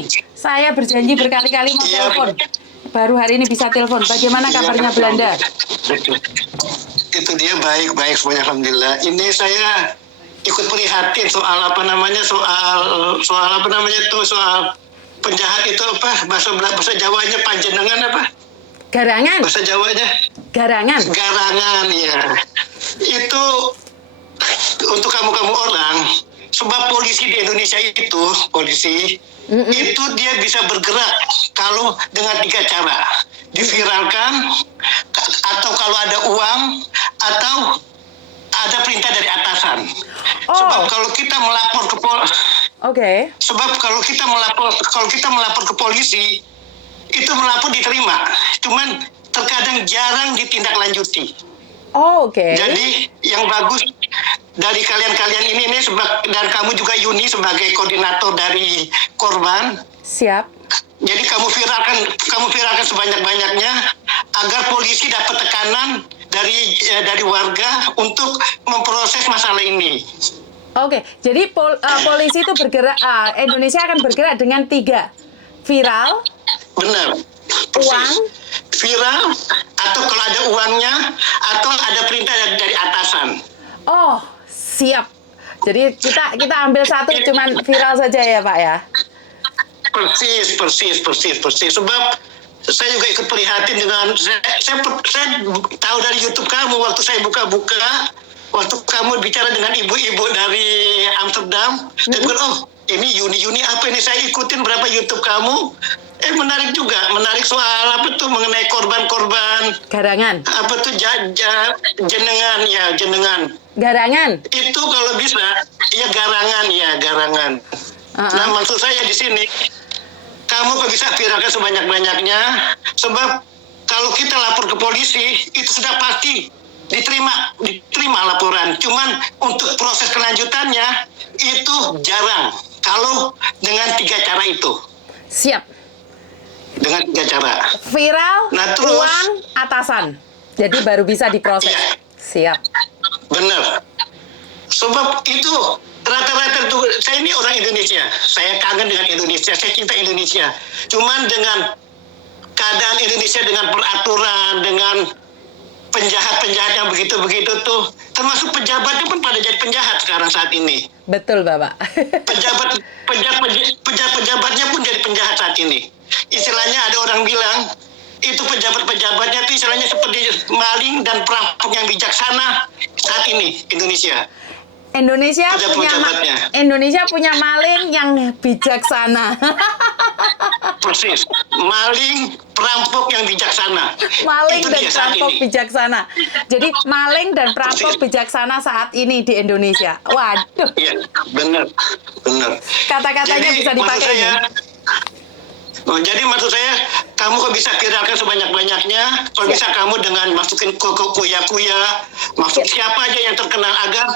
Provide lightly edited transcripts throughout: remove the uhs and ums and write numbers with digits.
nih. Saya berjanji berkali-kali mau telepon. Baru hari ini bisa telepon. Bagaimana kabarnya Belanda? Betul. Itu dia baik-baik semuanya alhamdulillah. Ini saya ikut prihatin soal apa namanya soal penjahat itu apa bahasa Jawanya panjenengan apa? Garangan. Bahasa Jawanya? Garangan. Garangan ya. Itu untuk kamu orang. Sebab polisi di Indonesia itu itu dia bisa bergerak kalau dengan 3 cara, diviralkan, atau kalau ada uang, atau ada perintah dari atasan. Sebab kalau kita melapor ke sebab kalau kita melapor ke polisi, itu melapor diterima, cuman terkadang jarang ditindaklanjuti. Jadi yang bagus dari kalian ini dan kamu juga Yuni sebagai koordinator dari korban. Siap. Jadi kamu viralkan sebanyak-banyaknya agar polisi dapat tekanan dari warga untuk memproses masalah ini. Jadi polisi itu bergerak, Indonesia akan bergerak dengan 3 viral. Benar. Persis. Uang. Viral, atau kalau ada uangnya, atau ada perintah dari atasan. Siap. Jadi kita ambil satu, cuman viral saja ya Pak ya? Persis. Sebab saya juga ikut prihatin dengan, saya tahu dari YouTube kamu, waktu saya buka-buka, waktu kamu bicara dengan ibu-ibu dari Amsterdam, saya bilang, ini Yuni apa ini, saya ikutin berapa YouTube kamu. Menarik soal apa tuh mengenai korban-korban garangan. Apa tuh jenengan. Garangan. Itu kalau bisa garangan. Nah, maksud saya di sini kamu kok bisa viralkan sebanyak-banyaknya, sebab kalau kita lapor ke polisi itu sudah pasti diterima laporan. Cuman untuk proses kelanjutannya itu jarang. Kalau dengan 3 cara itu. Siap. Dengan 3 cara. Viral, terus, uang, atasan. Jadi baru bisa diproses. Siap. Benar. Sebab itu rata-rata tuh, saya ini orang Indonesia. Saya kangen dengan Indonesia. Saya cinta Indonesia. Cuman dengan keadaan Indonesia, dengan peraturan, dengan penjahat-penjahat yang begitu-begitu tuh, termasuk pejabatnya pun pada jadi penjahat sekarang saat ini. Betul, Bapak. Pejabatnya pun jadi penjahat saat ini. Istilahnya ada orang bilang, itu pejabatnya itu istilahnya seperti maling dan perampok yang bijaksana saat ini Indonesia. Indonesia punya maling yang bijaksana. Persis, maling perampok yang bijaksana. Maling dan perampok bijaksana. Jadi maling dan perampok bijaksana saat ini di Indonesia. Waduh. Iya, benar. Kata-katanya bisa dipakai ya. Jadi maksud saya, kamu kok bisa viralkan sebanyak-banyaknya, kalau bisa kamu dengan masukin kuya-kuya, masuk siapa aja yang terkenal agar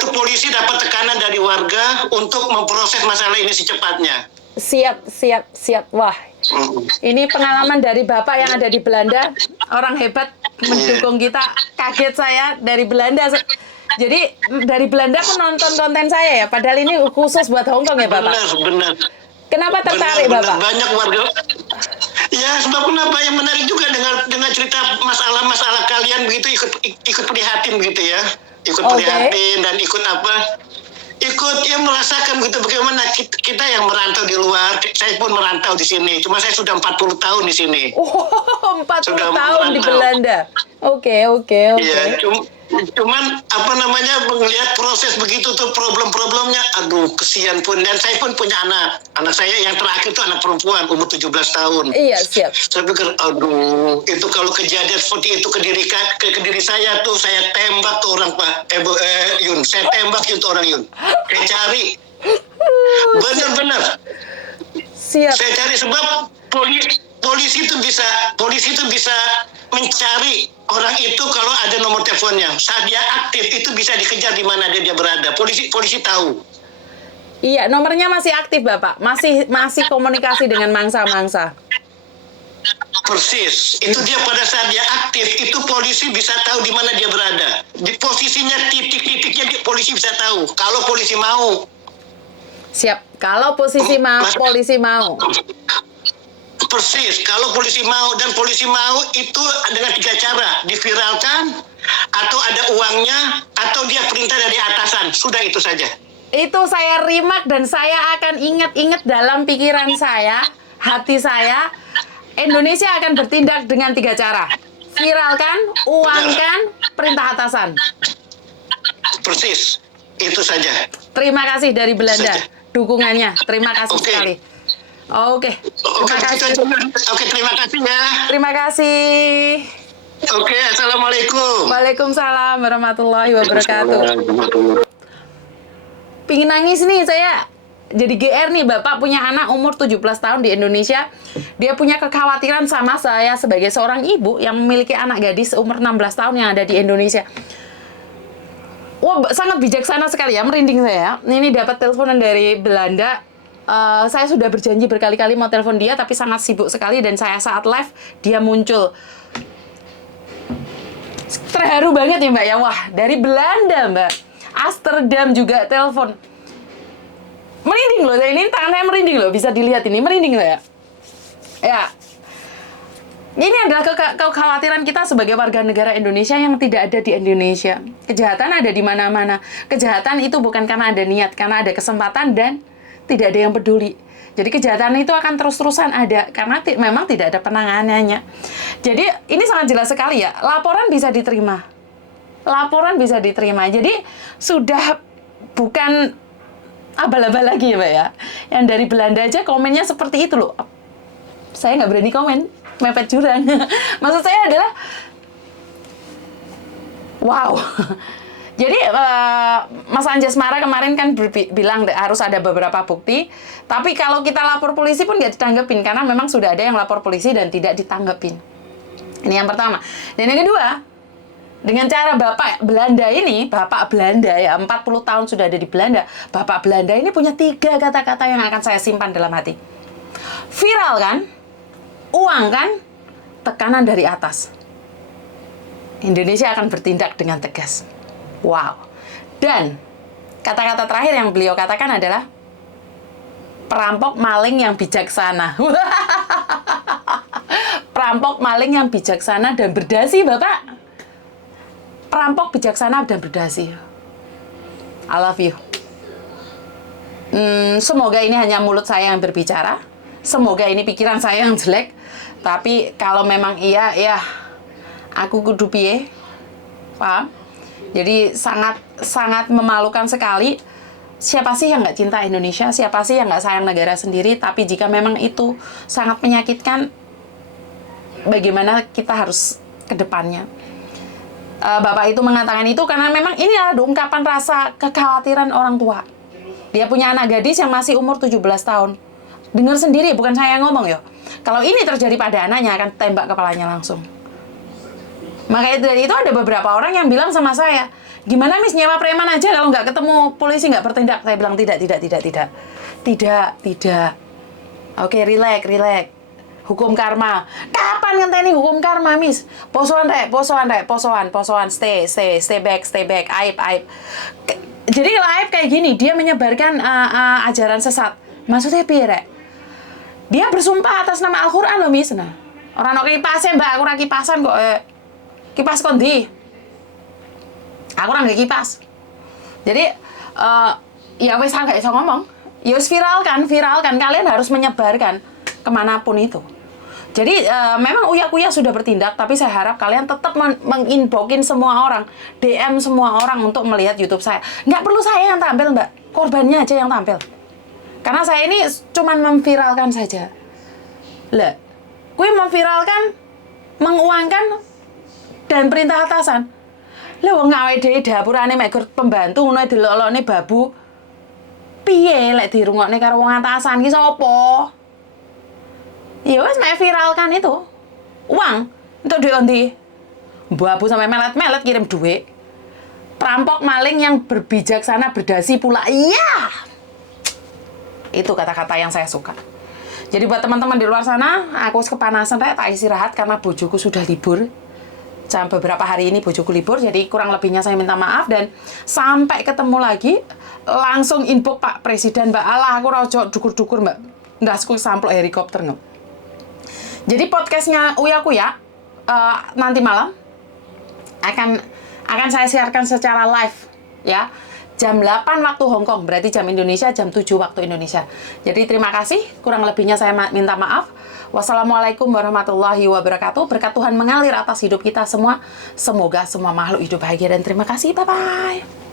tuh polisi dapat tekanan dari warga untuk memproses masalah ini secepatnya. Siap. Wah, ini pengalaman dari Bapak yang ada di Belanda, orang hebat mendukung kita. Kaget saya dari Belanda. Jadi dari Belanda pun nonton konten saya ya, padahal ini khusus buat Hongkong ya Bapak? Benar. Kenapa tertarik Bapak? Banyak warga. Ya sebab kenapa yang menarik juga dengan cerita masalah kalian begitu, ikut prihatin begitu ya. Prihatin dan ikut merasakan begitu bagaimana kita yang merantau di luar. Saya pun merantau di sini. Cuma saya sudah 40 tahun di sini. 40 tahun di Belanda. Oke. Iya, cuman melihat proses begitu tuh problem-problemnya, aduh kesian pun. Dan saya pun punya anak saya yang terakhir tuh anak perempuan umur 17 tahun. Iya, siap. Saya pikir aduh, itu kalau kejadian seperti itu ke diri saya tuh, saya tembak tuh orang Pak Yun, saya tembak itu orang Yun, saya cari benar-benar. Siap. Saya cari sebab polisi itu bisa mencari orang itu kalau ada nomor teleponnya. Saat dia aktif itu bisa dikejar di mana dia berada. Polisi tahu. Iya, nomornya masih aktif Bapak. Masih komunikasi dengan mangsa-mangsa. Persis. Itu dia pada saat dia aktif itu polisi bisa tahu di mana dia berada. Di posisinya titik-titiknya polisi bisa tahu. Kalau polisi mau. Siap. Kalau polisi mau. Persis, kalau polisi mau, dan polisi mau itu dengan 3 cara, diviralkan, atau ada uangnya, atau dia perintah dari atasan, sudah itu saja. Itu saya rimak dan saya akan ingat-ingat dalam pikiran saya, hati saya, Indonesia akan bertindak dengan 3 cara. Viralkan, uangkan, perintah atasan. Persis, itu saja. Terima kasih dari Belanda, dukungannya. Terima kasih sekali. Oke. Terima kasih. Oke, terima kasih ya. Terima kasih. Oke, assalamualaikum. Waalaikumsalam warahmatullahi wabarakatuh. Pingin nangis nih saya. Jadi GR nih, Bapak punya anak umur 17 tahun di Indonesia. Dia punya kekhawatiran sama saya sebagai seorang ibu yang memiliki anak gadis umur 16 tahun yang ada di Indonesia. Wah, sangat bijaksana sekali ya, merinding saya. Ini dapat teleponan dari Belanda. Saya sudah berjanji berkali-kali mau telepon dia, tapi sangat sibuk sekali, dan saya saat live, dia muncul. Terharu banget ya Mbak ya, wah dari Belanda Mbak. Amsterdam juga telepon. Merinding loh, ini tangan saya merinding loh, bisa dilihat ini, merinding loh ya. Ya, ini adalah kekhawatiran kita sebagai warga negara Indonesia yang tidak ada di Indonesia. Kejahatan ada di mana-mana. Kejahatan itu bukan karena ada niat, karena ada kesempatan dan tidak ada yang peduli. Jadi kejahatan itu akan terus-terusan ada karena memang tidak ada penanganannya. Jadi ini sangat jelas sekali ya, laporan bisa diterima. Laporan bisa diterima. Jadi sudah bukan abal-abal lagi ya Mbak ya. Yang dari Belanda aja komennya seperti itu loh. Saya nggak berani komen, mepet jurang. Maksud saya adalah, wow. Jadi Mas Anjasmara kemarin kan bilang harus ada beberapa bukti, tapi kalau kita lapor polisi pun nggak ditanggepin, karena memang sudah ada yang lapor polisi dan tidak ditanggepin. Ini yang pertama. Dan yang kedua, dengan cara Bapak Belanda ini, Bapak Belanda ya, 40 tahun sudah ada di Belanda, Bapak Belanda ini punya 3 kata-kata yang akan saya simpan dalam hati. Viral kan, uang kan, tekanan dari atas. Indonesia akan bertindak dengan tegas. Wow. Dan kata-kata terakhir yang beliau katakan adalah perampok maling yang bijaksana. Perampok maling yang bijaksana dan berdasi, Bapak. Perampok bijaksana dan berdasi. I love you. Semoga ini hanya mulut saya yang berbicara. Semoga ini pikiran saya yang jelek. Tapi kalau memang iya, ya aku kudu piye. Paham? Jadi sangat memalukan sekali. Siapa sih yang nggak cinta Indonesia? Siapa sih yang nggak sayang negara sendiri? Tapi jika memang itu sangat menyakitkan, bagaimana kita harus ke depannya? Bapak itu mengatakan itu karena memang ini adalah ungkapan rasa kekhawatiran orang tua. Dia punya anak gadis yang masih umur 17 tahun. Dengar sendiri, bukan saya yang ngomong ya. Kalau ini terjadi pada anaknya, akan tembak kepalanya langsung. Makanya dari itu ada beberapa orang yang bilang sama saya, gimana Miss nyewa preman aja kalau nggak ketemu polisi nggak bertindak? Saya bilang tidak. Oke, relax. Hukum karma. Kapan ngenteni hukum karma, Miss? Posoan, stay back, aib. Jadi kalau aib kayak gini, dia menyebarkan ajaran sesat. Maksudnya piye, Rek? Dia bersumpah atas nama Al-Qur'an loh, Miss. Nah, orang kipasnya, Mbak, aku ora kipasan kok. Kipas kondi. Aku ora nggak kipas. Jadi ya wis nggak bisa ngomong. Ya wis viralkan. Kalian harus menyebarkan kemanapun itu. Jadi memang Uya sudah bertindak, tapi saya harap kalian tetap menginboxin semua orang, DM semua orang untuk melihat YouTube saya. Nggak perlu saya yang tampil, Mbak. Korbannya aja yang tampil. Karena saya ini cuma memviralkan saja. Lah, gue memviralkan, menguangkan, dan perintah atasan. Lah wong awake dhewe dapurane mek pembantu ngono delok-delokne babu. Piye lek dirungokne karo wong atasan ki sapa? Ya wis mek viralkan itu. Uang untuk duit endi? Babu sampai melet-melet kirim duit. Perampok maling yang berbijaksana berdasi pula. Iya. Itu kata-kata yang saya suka. Jadi buat teman-teman di luar sana, aku kepanasan tak istirahat karena bojoku sudah libur. beberapa hari ini bojoku libur, jadi kurang lebihnya saya minta maaf. Dan sampai ketemu lagi, langsung inbox Pak Presiden, Mbak. Alah, aku rojo dukur-dukur, Mbak. Ndasku samplok helikopter, nggak. Jadi podcastnya Uya Kuya nanti malam akan saya siarkan secara live, ya. Jam 8 waktu Hong Kong, berarti jam Indonesia, jam 7 waktu Indonesia. Jadi terima kasih, kurang lebihnya saya minta maaf. Wassalamualaikum warahmatullahi wabarakatuh. Berkat Tuhan mengalir atas hidup kita semua. Semoga semua makhluk hidup bahagia dan terima kasih. Bye-bye.